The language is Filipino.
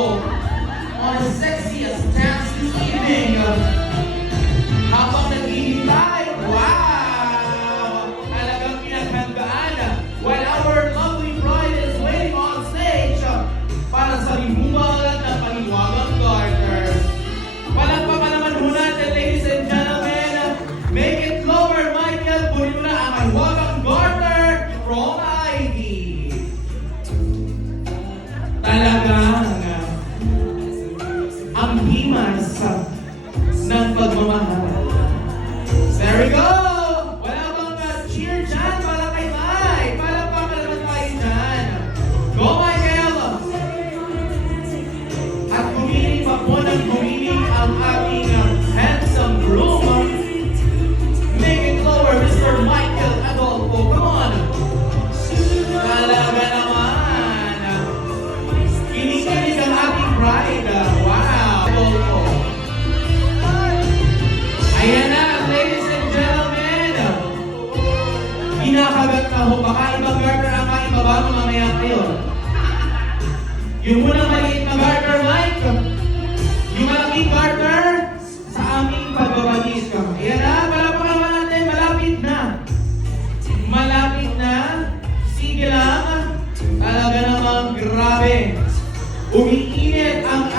Adolfo on the sexiest dance this evening. Habang naghihintay, wow! Talagang pinaghandaan while our lovely bride is waiting on stage para sa removal ng paniwagang garter. Palagpakan naman ho natin, ladies and gentlemen. Make it lower, Michael. Kunin mo na ang paniwagang garter from Ivy. Talagang ang himas ng pagmamahal. There we go! Wala bang cheer dyan para kay Mike? Palagpakan naman tayo dyan. Go, Michael! At gumiling pa po ng gumiling ang ating handsome groom. Make it lower, Mr. Michael Adolfo. Come on! Talaga naman. Kinikilig ang ating bride. Wow! Adolfo. Ayan na, ladies and gentlemen. Kinakagat na ho. Baka ibang garter ang maibaba mo mamaya kayo. Yung unang maliit na garter, Mike. Yung malaking garter sa aming pagbabagis. Ayan na, palapakan naman natin. Malapit na. Malapit na. Sige lang. Talaga namang grabe. Umiinit ang